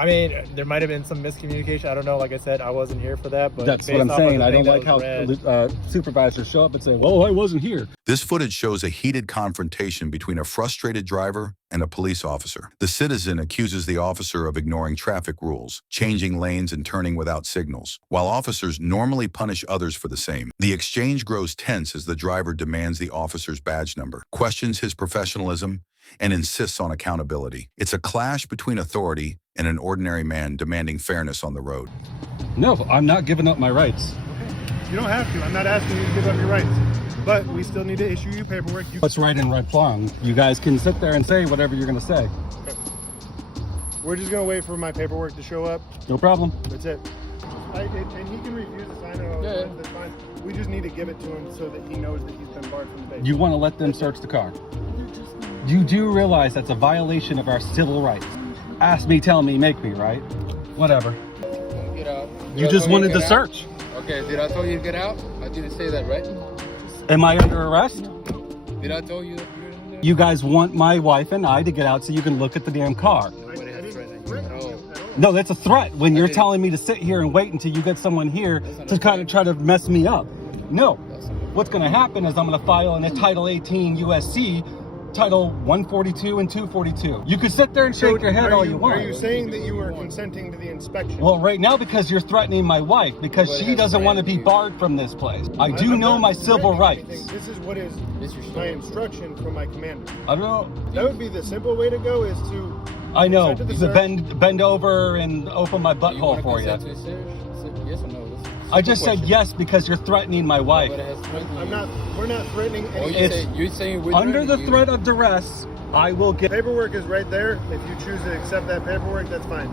I mean, there might have been some miscommunication. I don't know. Like I said, I wasn't here for that. But that's what I'm saying. I don't like how supervisors show up and say, well, I wasn't here. This footage shows a heated confrontation between a frustrated driver and a police officer. The citizen accuses the officer of ignoring traffic rules, changing lanes and turning without signals, while officers normally punish others for the same. The exchange grows tense as the driver demands the officer's badge number, questions his professionalism, and insists on accountability. It's a clash between authority and an ordinary man demanding fairness on the road. No, I'm not giving up my rights. Okay. You don't have to. I'm not asking you to give up your rights. But we still need to issue you paperwork. What's right and right wrong? You guys can sit there and say whatever you're going to say. Okay. We're just going to wait for my paperwork to show up. No problem. That's it. And he can refuse to sign it. Yeah. That's fine. We just need to give it to him so that he knows that he's been barred from the base. You want to let them search the car? You do realize that's a violation of our civil rights. Ask me, tell me, make me, right? Whatever. Get out. You just wanted to search. Okay, did I tell you to get out? I didn't say that, right? Am I under arrest? Did I tell you that you're in there? You guys want my wife and I to get out so you can look at the damn car. No, that's a threat when you're telling me to sit here and wait until you get someone here to kind of try to mess me up. No. What's going to happen is I'm going to file in a Title 18 USC, Title 142 and 242. You could sit there and shake your head all you want. Are you saying that you were consenting to the inspection? Well, right now, because you're threatening my wife, because she doesn't want to be barred from this place. I do know my civil rights. This is what is my instruction from my commander. I don't know. That would be the simple way to go, is to... I know. Bend over and open my butthole for you. Yes or no? I just said yes because you're threatening my wife. We're not threatening anything. You're saying we're under the threat of duress, I will get... Paperwork is right there. If you choose to accept that paperwork, that's fine.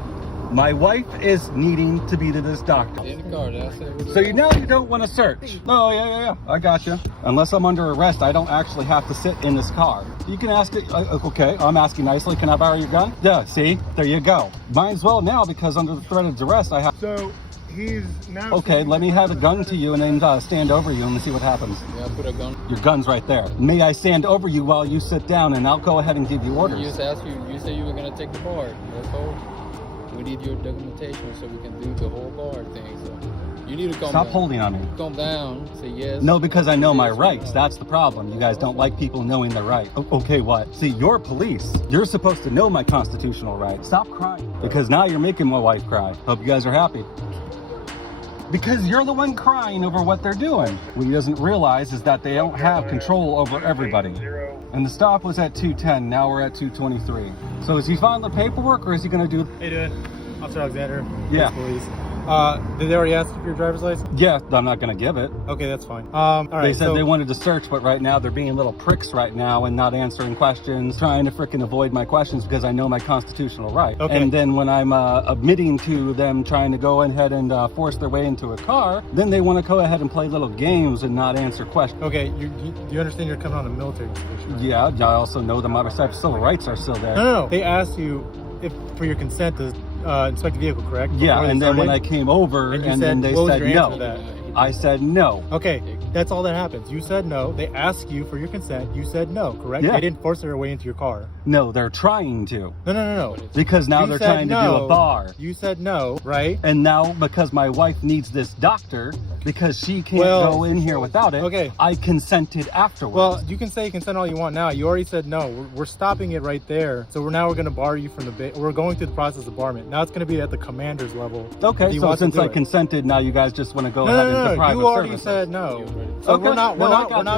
My wife is needing to be to this doctor. In the car, that's it. So you don't want to search. Oh, yeah. I got you. Unless I'm under arrest, I don't actually have to sit in this car. You can ask it. Okay, I'm asking nicely. Can I borrow your gun? Yeah, see? There you go. Might as well now, because under the threat of duress, I have... So... He's now... Okay, let me have a gun to you and then stand over you and see what happens. Yeah, put a gun. Your gun's right there. May I stand over you while you sit down, and I'll go ahead and give you orders. You just asked you said you were going to take the bar. That's all. We need your documentation so we can do the whole bar thing. So you need to calm down. Stop holding on me. Calm down. Say yes. No, because I know my rights. That's the problem. You guys don't like people knowing their rights. Okay, what? See, you're police. You're supposed to know my constitutional rights. Stop crying. Because now you're making my wife cry. Hope you guys are happy. Because you're the one crying over what they're doing. What he doesn't realize is that they don't have control over everybody. And the stop was at 210, now we're at 223. So is he filing the paperwork or is he gonna do... Hey, dude. Officer Alexander. Yeah. Police. Did they already ask you for your driver's license? Yeah, I'm not gonna give it. Okay, that's fine. All right, they said they wanted to search, but right now they're being little pricks right now and not answering questions, trying to frickin' avoid my questions because I know my constitutional right. Okay. And then when I'm admitting to them trying to go ahead and force their way into a car, then they want to go ahead and play little games and not answer questions. Okay, you understand you're coming on a military station, right? Yeah, I also know the other side civil rights are still there. No. They asked you for your consent to inspect the vehicle, correct? Yeah, and then when I came over and then they said no. I said no. Okay, that's all that happens. You said no. They asked you for your consent. You said no, correct? Yeah. They didn't force their way into your car. No, they're trying to. No. Because now they're trying to do a bar. You said no, right? And now because my wife needs this doctor, because she can't go in here without it, okay. I consented afterwards. Well, you can say consent all you want now. You already said no. We're stopping it right there. So we're going to bar you from the base. We're going through the process of barment. Now it's going to be at the commander's level. Okay, so since I consented, now you guys just want to go ahead and deprive you already said no. So okay. we're not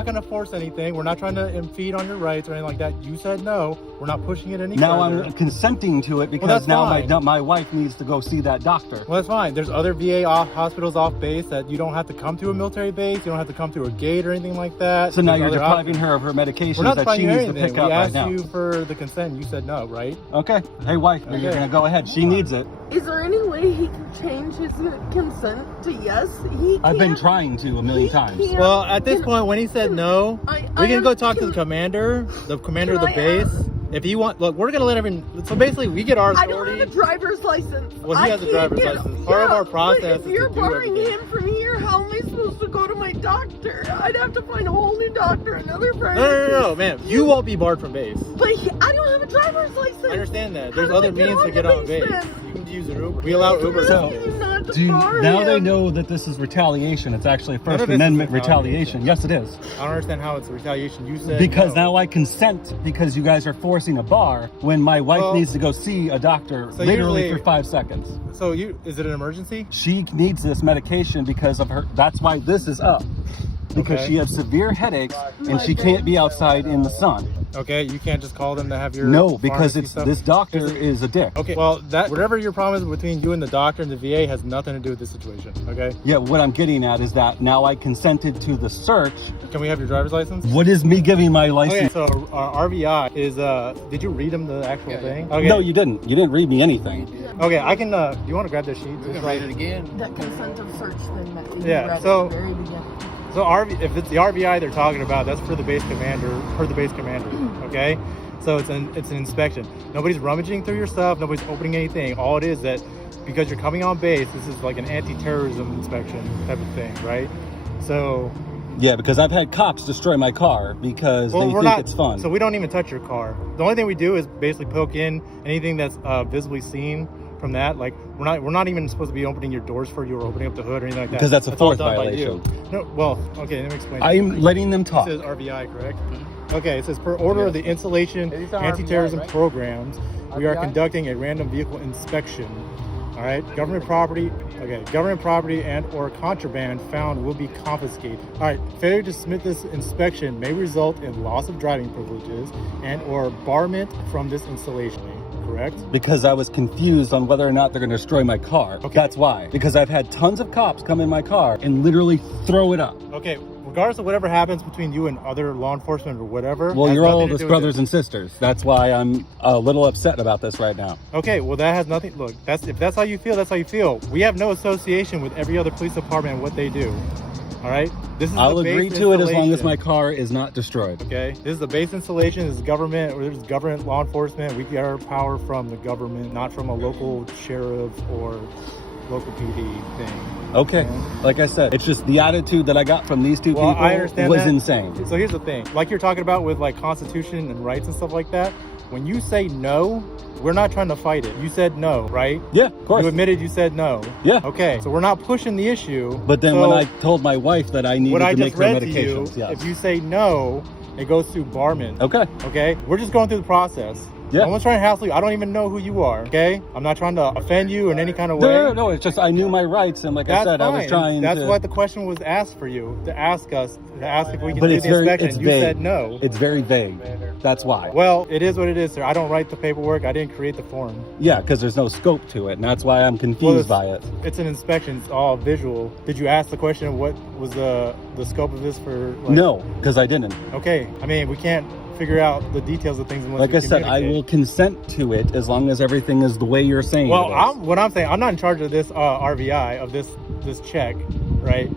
going to force anything. We're not trying to impede on your rights or anything like that. You said no. We're not pushing it any further. Now I'm consenting to it because now my wife needs to go see that doctor. Well, that's fine. There's other VA hospitals off base that you don't have to come to a military base. You don't have to come to a gate or anything like that. So now you're depriving her of her medications that she needs to pick up right now. We asked you for the consent. You said no, right? Okay. Hey, wife, you're going to go ahead. She needs it. Is there any way he can change his consent to yes? I've been trying to a million times. Well, at this point, when he said no, we can go talk to the commander of the base. If you want, look, we're gonna let everyone. So basically, we get our authority. I don't have a driver's license. Well, he has a driver's license. Part of our process. If you're barring him from here, how am I supposed to go to my doctor? I'd have to find a whole new doctor, another friend. No, ma'am. You won't be barred from base. But I don't have a driver's license. I understand that. There's other means to get on base. You can to use an Uber. We allow Uber. So, Not to do bar now they him. know that this is retaliation. It's actually a None First of this is Amendment retaliation. retaliation. Yes, it is. I don't understand how it's a retaliation. You said Because no. now I consent because you guys are forcing a bar when my wife Well, needs to go see a doctor so literally usually- for 5 seconds. So is it an emergency? She needs this medication because of her. That's why this is up. Because Okay. she has severe headaches and she can't be outside in the sun. Okay, you can't just call them to have your No, because pharmacy it's stuff? this doctor Is it- is a dick. Okay, well, that whatever your problem is between you and the doctor and the VA has nothing to do with this situation. Okay, Yeah, what I'm getting at is that now I consented to the search. can we have your driver's license? What is me giving my Okay, license? so RVI is Did you read him the actual Yeah, thing? yeah. Okay. No, you didn't. You didn't read me anything. Okay, I can. Do you want to grab the sheet? We can write it again. That consent of search thing that you Yeah, read at so- the very beginning. So if it's the RVI they're talking about, that's for the base commander. Okay, so it's an inspection. Nobody's rummaging through your stuff. Nobody's opening anything. All it is that because you're coming on base, this is like an anti-terrorism inspection type of thing, right? So Yeah, because I've had cops destroy my car because they think it's fun. So we don't even touch your car. The only thing we do is basically poke in anything that's visibly seen from that. Like we're not even supposed to be opening your doors for you or opening up the hood or anything like that. Because that's a all fourth done by violation. you. No, well, okay, let me explain. I'm letting them talk. It says RVI, correct? Okay, it says per order of the Installation These are Anti-Terrorism RVI, right? Programs, we are RVI? conducting a random vehicle inspection. All right, government property and or contraband found will be confiscated. All right, failure to submit this inspection may result in loss of driving privileges and or barment from this installation. Correct? Because I was confused on whether or not they're going to destroy my car. Okay. That's why. Because I've had tons of cops come in my car and literally throw it up. Okay, regardless of whatever happens between you and other law enforcement or whatever. Well, has you're all nothing to just do with brothers it. and sisters. That's why I'm a little upset about this right now. Okay, well that has nothing. Look, if that's how you feel, that's how you feel. We have no association with every other police department and what they do. All right, this is I'll the base agree to it as long as installation. my car is not destroyed. Okay, this is the base installation. This is government. Or this is government law enforcement. We get our power from the government, not from a local sheriff or local PD thing. Okay, like I said, it's just the attitude that I got from these two Well, people I understand was that. insane. So here's the thing, like you're talking about with like Constitution and rights and stuff like that. When you say no, we're not trying to fight it. You said no, right? Yeah, of course. You admitted you said no. Yeah. Okay, so we're not pushing the issue. But then So when I told my wife that I needed what I to make just her read to you, medications, yes. if you say no, it goes through barman. Okay. Okay, we're just going through the process. Yeah. No one's trying to hassle you. I don't even know who you are. Okay, I'm not trying to offend you in any kind of way. No, it's just I knew my rights, and like That's I said, I was fine. trying That's to. what the question was asked for you to ask us to ask if we can But do it's the very, inspection. it's You vague. said no. It's very vague. That's why. Well, it is what it is, sir. I don't write the paperwork. I didn't create the form. Yeah, because there's no scope to it, and that's why I'm confused by it. It's an inspection. It's all visual. Did you ask the question? What was the scope of this for? Like, No, because I didn't. Okay. I mean, we can't figure out the details of things unless Like we I said, I communicate. will consent to it as long as everything is the way you're saying. Well, it is. what I'm saying, I'm not in charge of this RVI of this check, right?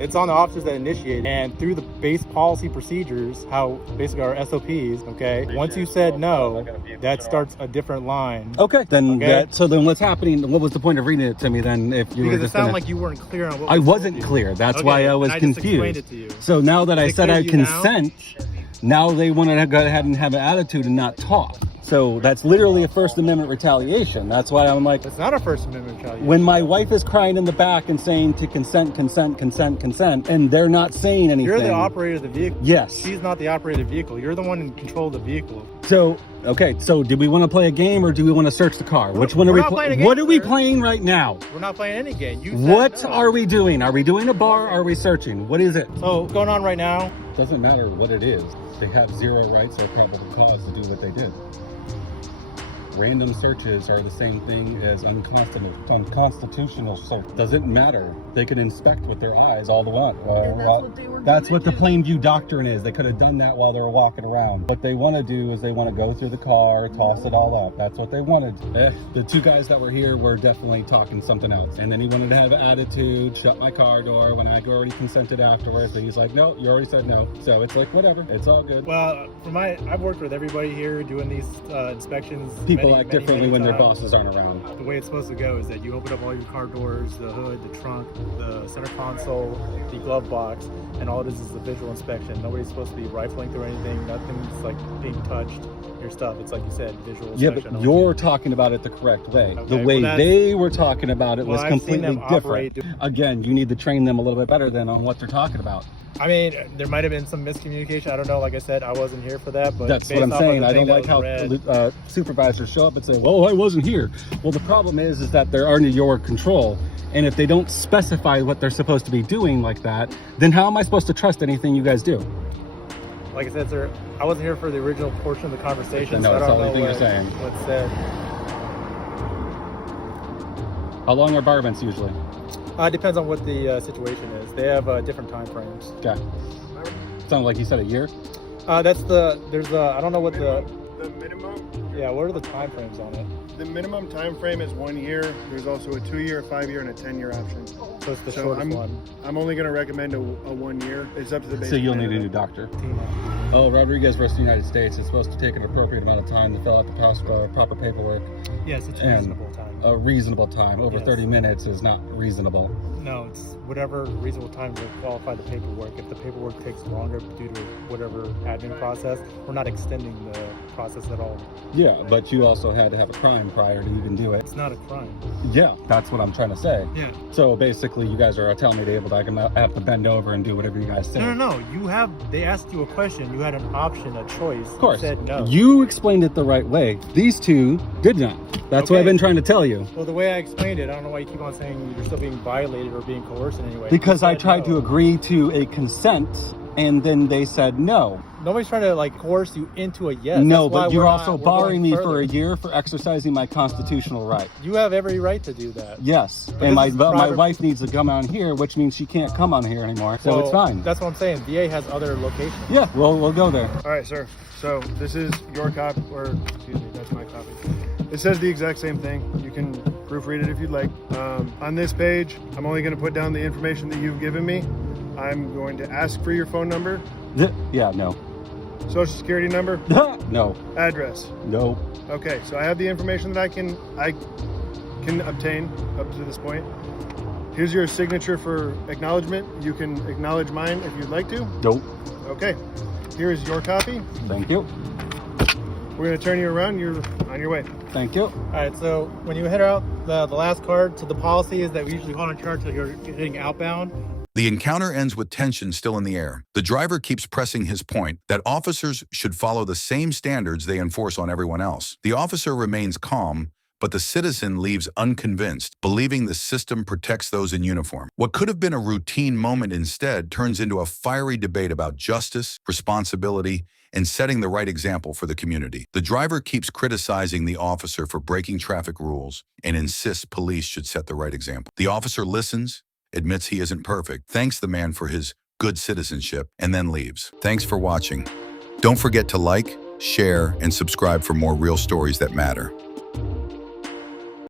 It's on the officers that initiate, and through the base policy procedures, how basically our SOPs. Okay, once you said no, that starts a different line. Okay, then Okay. that. So then, what's happening? What was the point of reading it to me then? If you were Because it just sounded gonna, like you weren't clear on what I was told wasn't you. clear. That's Okay, why I was and I just explained confused. it to you. So now that I Is it said clear I to you now? consent, now they want to go ahead and have an attitude and not talk. So that's literally a First Amendment retaliation. That's why I'm like, It's not a First Amendment retaliation. when my wife is crying in the back and saying to consent, and they're not saying anything. You're the operator of the vehicle. Yes. She's not the operator of the vehicle. You're the one in control of the vehicle. So, okay, so do we want to play a game or do we want to search the car? Which one are we're we not playing a game, What are we sir. playing right now? We're not playing any game. You said What no. are we doing? Are we doing a bar? Or are we searching? What is it? So what's going on right now? Doesn't matter what it is. They have zero rights or probable cause to do what they did. Random searches are the same thing as unconstitutional search. Doesn't matter. They can inspect with their eyes all they want. And that's what they were That's gonna what the do. Plainview doctrine is. They could have done that while they were walking around. What they want to do is they want to go through the car, toss it all up. That's what they wanted. The two guys that were here were definitely talking something else. And then he wanted to have an attitude, shut my car door when I already consented afterwards. But he's like, no, you already said no. So it's like, whatever. It's all good. Well, I've worked with everybody here doing these inspections People people act differently when their bosses aren't around. The way it's supposed to go is that you open up all your car doors, the hood, the trunk, the center console, the glove box, and all it is a visual inspection. Nobody's supposed to be rifling through anything. Nothing's like being touched. Your stuff. It's like you said, visual Yeah, inspection. but you're talking about it the correct way. Okay, The way well, they were talking about it was I've seen completely them different. operate- Again, you need to train them a little bit better than on what they're talking about. I mean, there might have been some miscommunication. I don't know. Like I said, I wasn't here for that. But That's what based I'm off of saying. the I thing don't that like was how read- supervisors show up and say, well, I wasn't here. Well, the problem is that they're under your control. And if they don't specify what they're supposed to be doing like that, then how am I supposed to trust anything you guys do? like I said, sir, I wasn't here for the original portion of the conversation. No, so I that's don't the only know thing you're saying. what's said. How long are bar events usually? Depends on what the situation is. They have different time frames. Okay. Sounds like you said a year. I don't know what the minimum. Yeah, what are the time frames on it? The minimum time frame is 1 year. There's also a 2-year, a 5-year, and a 10-year option. So it's the So shortest one. I'm only going to recommend a 1 year. It's up to the base. So you'll need a commander. new doctor. Oh, Rodriguez versus the United States. It's supposed to take an appropriate amount of time to fill out the proper paperwork. Yes, it's And reasonable time. A reasonable time. Over Yes. 30 minutes is not reasonable. No, it's whatever reasonable time to qualify the paperwork. If the paperwork takes longer due to whatever admin process, we're not extending the process at all. Yeah, but you also had to have a crime prior to even do it. It's not a crime. Yeah, that's what I'm trying to say. Yeah. So basically, you guys are telling me to I have to bend over and do whatever you guys say. No. They asked you a question. You had an option, a choice. Of course. You said no. You explained it the right way. These two did not. That's what I've Okay. been trying to tell you. Well, the way I explained it, I don't know why you keep on saying you're still being violated or being coerced in any way. Because You I said tried no. to agree to a consent, and then they said no. Nobody's trying to like coerce you into a yes. No, That's why but you're we're also we're barring going me further. for a year for exercising my constitutional right. You have every right to do that. Yes, But and this is my private- wife needs to come on here, which means she can't come on here anymore. So Well, it's fine. That's what I'm saying. VA has other locations. Yeah, we'll go there. All right, sir. So this is your copy, or excuse me, that's my copy. It says the exact same thing. You can proofread it if you'd like. On this page, I'm only going to put down the information that you've given me. I'm going to ask for your phone number, Yeah, no. social security number, No. address. No. Okay, so I have the information that I can obtain up to this point. Here's your signature for acknowledgement. You can acknowledge mine if you'd like to. Nope. Okay, here is your copy. Thank you. We're going to turn you around. You're on your way. Thank you. All right. So when you head out, the last card to the policy is that we usually hold on charge until you're heading outbound. The encounter ends with tension still in the air. The driver keeps pressing his point that officers should follow the same standards they enforce on everyone else. The officer remains calm, but the citizen leaves unconvinced, believing the system protects those in uniform. What could have been a routine moment instead turns into a fiery debate about justice, responsibility, and setting the right example for the community. The driver keeps criticizing the officer for breaking traffic rules and insists police should set the right example. The officer listens, admits he isn't perfect, thanks the man for his good citizenship, and then leaves. Thanks for watching. Don't forget to like, share, and subscribe for more real stories that matter.